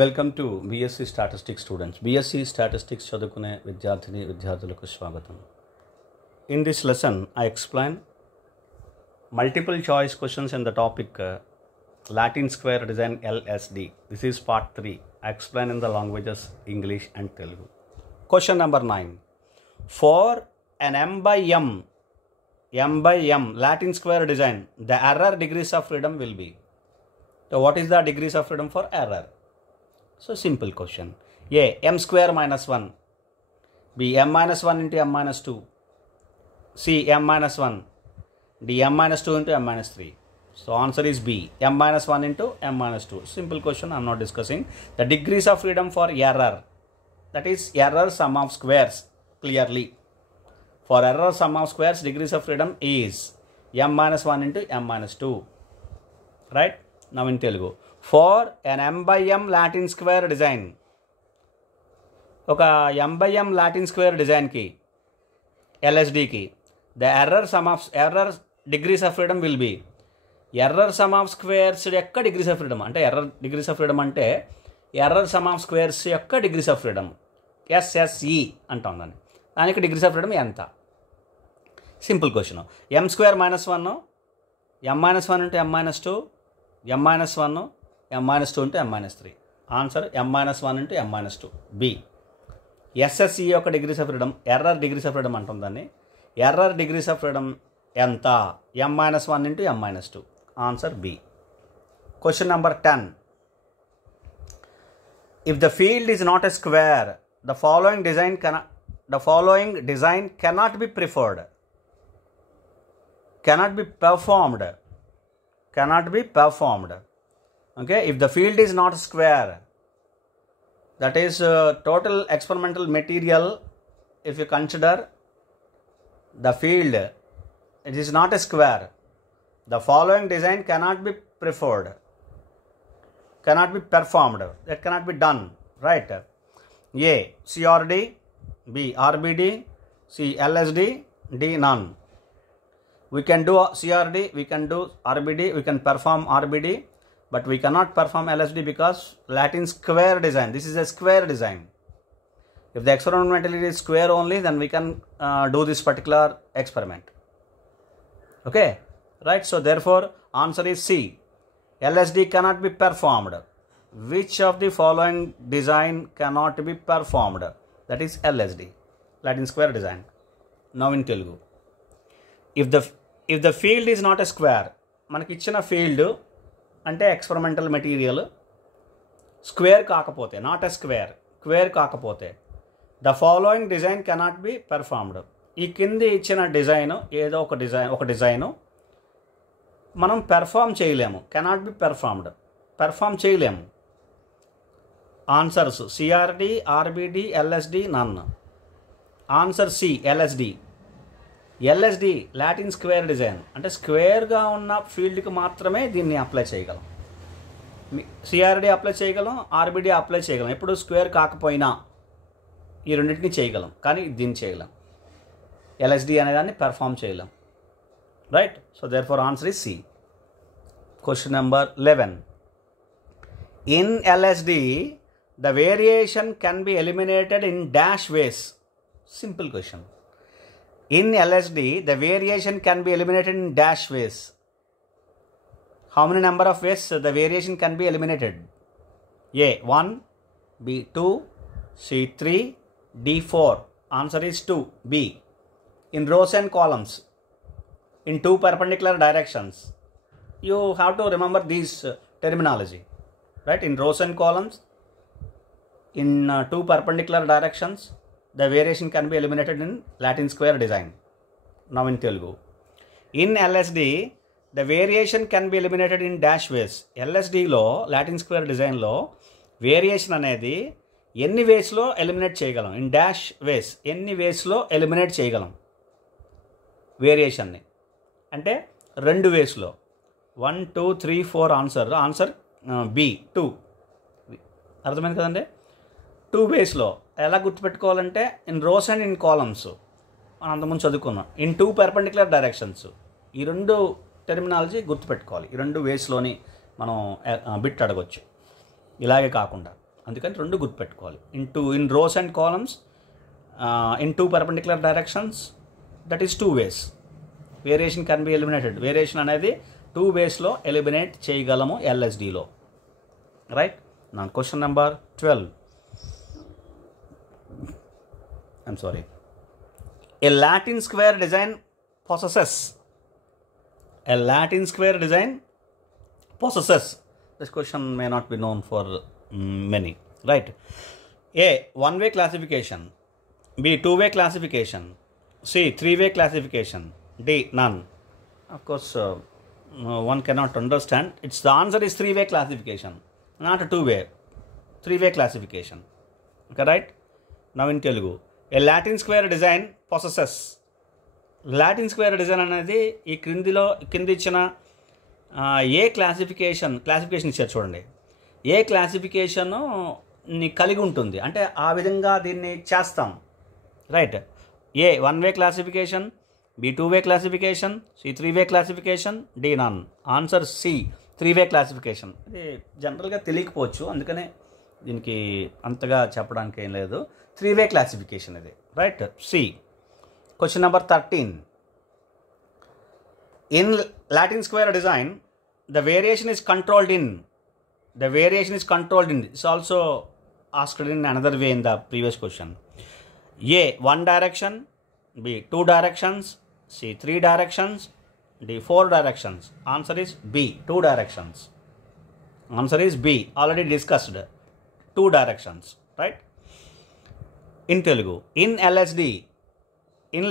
Welcome to BSc statistics students. BSc statistics చదువుకునే విద్యార్థులకు స్వాగతం. In this lesson I explain multiple choice questions in the topic Latin square design LSD. This is part 3. I explain in the languages English and Telugu. Question number 9. For an m by m Latin square design, the error degrees of freedom will be. So what is the degrees of freedom for error? So simple question. A, m square minus 1. B, m minus 1 into m minus 2. C, m minus 1. D, m minus 2 into m minus 3. So answer is B, m minus 1 into m minus 2. Simple question, I am not discussing. The degrees of freedom for error, that is error sum of squares, clearly. For error sum of squares, degrees of freedom is m minus 1 into m minus 2. Right? Now in Telugu. For an m by m Latin square design, oka m by m Latin square design ki, LSD ki, the error degrees of freedom will be error sum of squares యొక్క degrees of freedom. అంటే error degrees of freedom అంటే error sum of squares యొక్క degrees of freedom, SSE అంటాం దాన్ని. దానికి degrees of freedom ఎంత? Simple question. M square minus 1, m minus 1 into m minus 2, m minus 1, m minus 2 into m minus 3. Answer m minus 1 into m minus 2. B, SSE యొక్క degrees of freedom, error degrees of freedom అంటాం దాన్ని. Error degrees of freedom ఎంత? ఎం minus 1 into m minus 2. Answer B. Question number 10. If the field is not a square, the following design cannot be preferred. Cannot be performed. Okay. If the field is not square, that is total experimental material. If you consider the field, it is not a square. The following design cannot be preferred, cannot be performed, that cannot be done, right? A, CRD, B, RBD, C, LSD, D, none. We can do CRD, we can do RBD, we can perform RBD, but we cannot perform LSD because Latin square design, this is a square design. If the experimental is square only, then we can do this particular experiment. Okay? Right, so therefore answer is C. LSD cannot be performed. Which of the following design cannot be performed? That is LSD, Latin square design. Now in Telugu. If the field is not a square, మనకి ఇచ్చిన field అంటే experimental material square కాకపోతే, not a square కాకపోతే, the following design cannot be performed. ఈ కింది ఇచ్చిన design ఏదో ఒక డిజైను మనం పెర్ఫామ్ చేయలేము, కెనాట్ బి పెర్ఫామ్ చేయలేము. Answers CRD, RBD, LSD, none. Answer C, LSD Latin square design. అంటే స్క్వేర్గా ఉన్న ఫీల్డ్కి మాత్రమే దీన్ని అప్లై చేయగలం. సిఆర్డి అప్లై చేయగలం, ఆర్బిడి అప్లై చేయగలం. ఎప్పుడు స్క్వేర్ కాకపోయినా ఈ రెండింటిని చేయగలం, కానీ దీన్ని చేయగలం. ఎల్ఎస్డి అనేదాన్ని పెర్ఫామ్ చేయలేం. Right? So therefore answer is C. Question number 11. In LSD, the variation can be eliminated in dash ways. Simple question. In LSD, the variation can be eliminated in dash ways. How many number of ways the variation can be eliminated? A, 1, B, 2, C, 3, D, 4. Answer is 2, B. In rows and columns, in two perpendicular directions. You have to remember these terminology, right? In rows and columns, in two perpendicular directions, the variation can be eliminated in Latin square design. Now in Telugu. In LSD, the variation can be eliminated in dash ways. LSD లో Latin square design లో variation అనేది ఎన్ని వేస్లో eliminate చేయగలం? In dash వేస్, ఎన్ని వేస్లో eliminate చేయగలం వేరియేషన్ని? అంటే 2 వేస్లో. 1, 2, 3, 4 answer B, 2. అర్థమైంది కదండి? 2 వేస్లో ఎలా గుర్తుపెట్టుకోవాలంటే in rows and in columns మనం అంతకుముందు చదువుకున్నాం. ఇన్ 2 పర్పెండిక్యులర్ డైరెక్షన్స్, ఈ 2 టెర్మినాలజీ గుర్తుపెట్టుకోవాలి. ఈ 2 వేస్లోని మనం బిట్ అడగొచ్చు. ఇలాగే కాకుండా అందుకని రెండు గుర్తుపెట్టుకోవాలి. In rows and columns in two perpendicular directions, that is two ways. Variation can be eliminated. Variation అనేది 2 ways లో ఎలిమినేట్ చేయగలము LSDలో. రైట్. నా question number 12. I'm sorry. A Latin square design possesses. This question may not be known for many. Right. A, one-way classification. B, two-way classification. C, three-way classification. D, none. Of course, one cannot understand. The answer is three-way classification, not a two-way. Three-way classification. Okay, right? Now in Telugu. A Latin square design possesses. Latin square design అనేది ఈ కింది ఇచ్చిన ఏ classification ఇచ్చారు చూడండి. ఏ క్లాసిఫికేషన్ని కలిగి ఉంటుంది అంటే ఆ విధంగా దీన్ని చేస్తాం. Right. A, one way classification. B, two way classification. C, three way classification. D, none. Answer C, three way classification. ఇది జనరల్గా తెలియకపోవచ్చు, అందుకనే దీనికి అంతగా చెప్పడానికి ఏం లేదు. త్రీ వే క్లాసిఫికేషన్ ఇది. Right. C. Question number 13. In Latin square design the variation is controlled in. It's also asked in another way in the previous question. A, one direction. B, two directions. C, three directions. D, four directions. Answer is B, two directions. Answer is B, already discussed. Two directions. Right. In Telugu. In LSD. In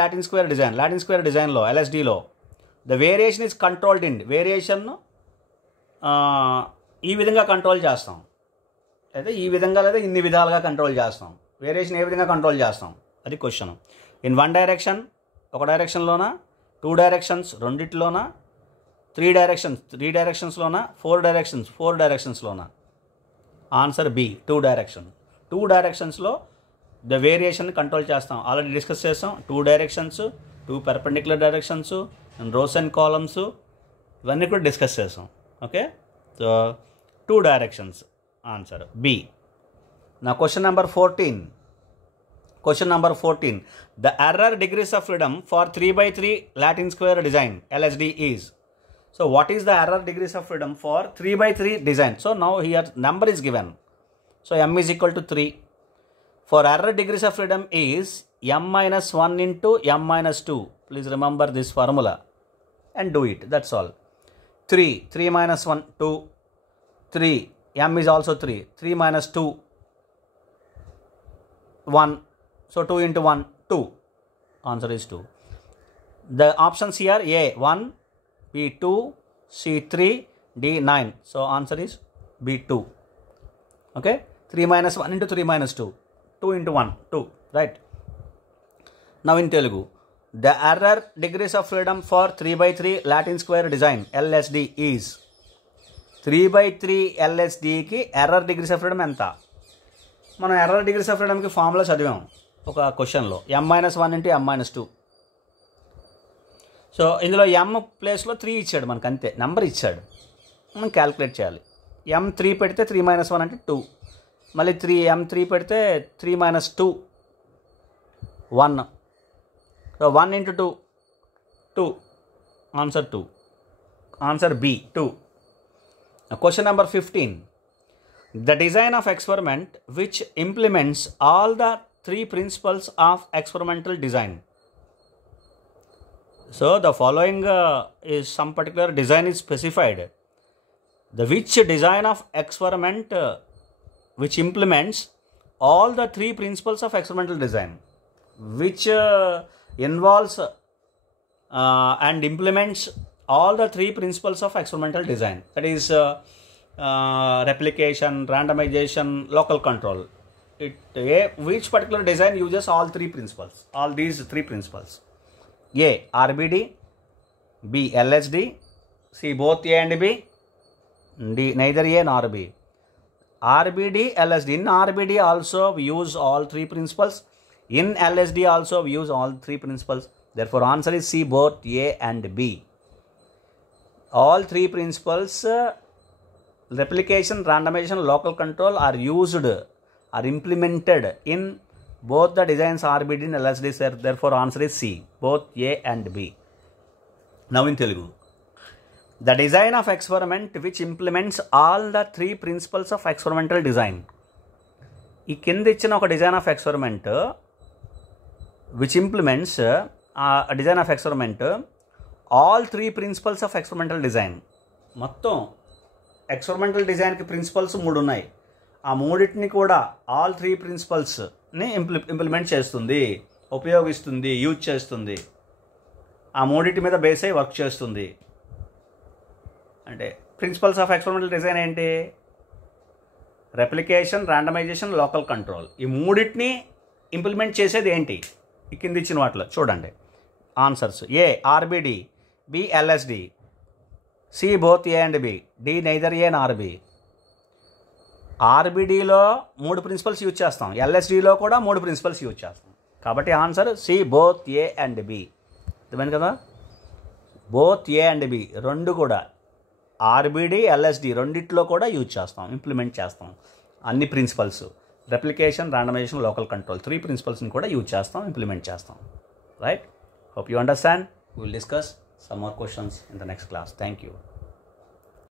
Latin square design lo, LSD lo, the variation is controlled in. Variation ఈ విధంగా control చేస్తాం, అయితే ఈ విధంగా లేదా ఇన్ని విధాలుగా control చేస్తాం. వేరియేషన్ ఏ విధంగా కంట్రోల్ చేస్తాం అది క్వశ్చన్. ఇన్ వన్ డైరెక్షన్, ఒక డైరెక్షన్లోనా, టూ డైరెక్షన్స్, రెండిట్లోనా, త్రీ డైరెక్షన్స్లోనా, ఫోర్ డైరెక్షన్స్లోనా. ఆన్సర్ బి, టూ డైరెక్షన్స్లో ద వేరియేషన్ కంట్రోల్ చేస్తాం. ఆల్రెడీ డిస్కస్ చేస్తాం. Two directions, two perpendicular directions, rows and columns, ఇవన్నీ కూడా డిస్కస్ చేస్తాం. Okay, so two directions. Answer B. నా question number 14. The error degrees of freedom for 3x3 Latin square design LSD is. So what is the error degrees of freedom for 3x3 design? So now here number is given. So m is equal to 3. For error degrees of freedom is m minus 1 into m minus 2. Please remember this formula and do it. That's all. 3 minus 1, 2. 3, m is also 3. 3 minus 2, 1. So 2 into 1, 2. Answer is 2. The options here: A, 1, B, 2, C, 3, D, 9. So answer is B, 2. Okay, 3 minus 1 into 3 minus 2. 2 into 1, 2. Right. Now in Telugu. The error degrees of freedom for 3x3 Latin square design LSD is. 3x3 LSDకి error degrees of freedom ఎంత? మనం error degrees of ఫ్రీడమ్కి formula చదివాం ఒక క్వశ్చన్లో. m-1 into m-2. So ఇందులో m ప్లేస్లో 3 ఇచ్చాడు మనకు, అంతే, నెంబర్ ఇచ్చాడు, మనం క్యాలిక్యులేట్ చేయాలి. m3 పెడితే 3 minus 1 అంటే 2. మళ్ళీ m3 పెడితే 3 minus 2, 1. So 1 into 2, 2. Answer 2. Answer B, 2. Now question number 15. The design of experiment which implements all the 3 principles of experimental design. So the following is some particular design is specified. The which design of experiment which implements all the 3 principles of experimental design, which involves and implements all the 3 principles of experimental design, that is replication, randomization, local control. Which particular design uses all these 3 principles? A, RBD, B, LSD, C, both A and B, D, neither A nor B. RBD, LSD. In RBD also we use all 3 principles. In LSD also we use all 3 principles. Therefore answer is C, both A and B. All 3 principles replication, randomization, local control are used, are implemented in both the designs RBD and LSD. Therefore, answer is C, both A and B. Now in Telugu. The design of experiment which implements all the three principles of experimental design. ఈ కింద ఇచ్చిన ఒక design of experiment which implements design of experiment all three principles of experimental design. మొత్తం experimental డిజైన్కి principles 3 ఉన్నాయి. ఆ మూడింటిని కూడా ఆల్ త్రీ ప్రిన్సిపల్స్ని ఇంప్లిమెంట్ చేస్తుంది, ఉపయోగిస్తుంది, యూజ్ చేస్తుంది. ఆ మూడింటి మీద బేస్ అయి వర్క్ చేస్తుంది. అంటే ప్రిన్సిపల్స్ ఆఫ్ ఎక్స్పెరిమెంటల్ డిజైన్ ఏంటి? Replication, randomization, local control. ఈ మూడింటిని ఇంప్లిమెంట్ చేసేది ఏంటి? ఈ కింద ఇచ్చిన వాటిలో చూడండి answers. A RBD, B LSD, C both A and B, D neither A nor B. ఆర్బిడిలో 3 principles use చేస్తాం, ఎల్ఎస్డిలో కూడా 3 ప్రిన్సిపల్స్ యూజ్ చేస్తాం. కాబట్టి answer C both A and B. అర్థమైంది కదా? బోత్ ఏ అండ్ బి రెండు కూడా ఆర్బిడి, ఎల్ఎస్డి రెండిట్లో కూడా యూజ్ చేస్తాం, ఇంప్లిమెంట్ చేస్తాం. అన్ని principles replication, randomization, local control 3 ప్రిన్సిపల్స్ని కూడా యూజ్ చేస్తాం, ఇంప్లిమెంట్ చేస్తాం. Right? Hope you understand. We will discuss some more questions in the next class. Thank you.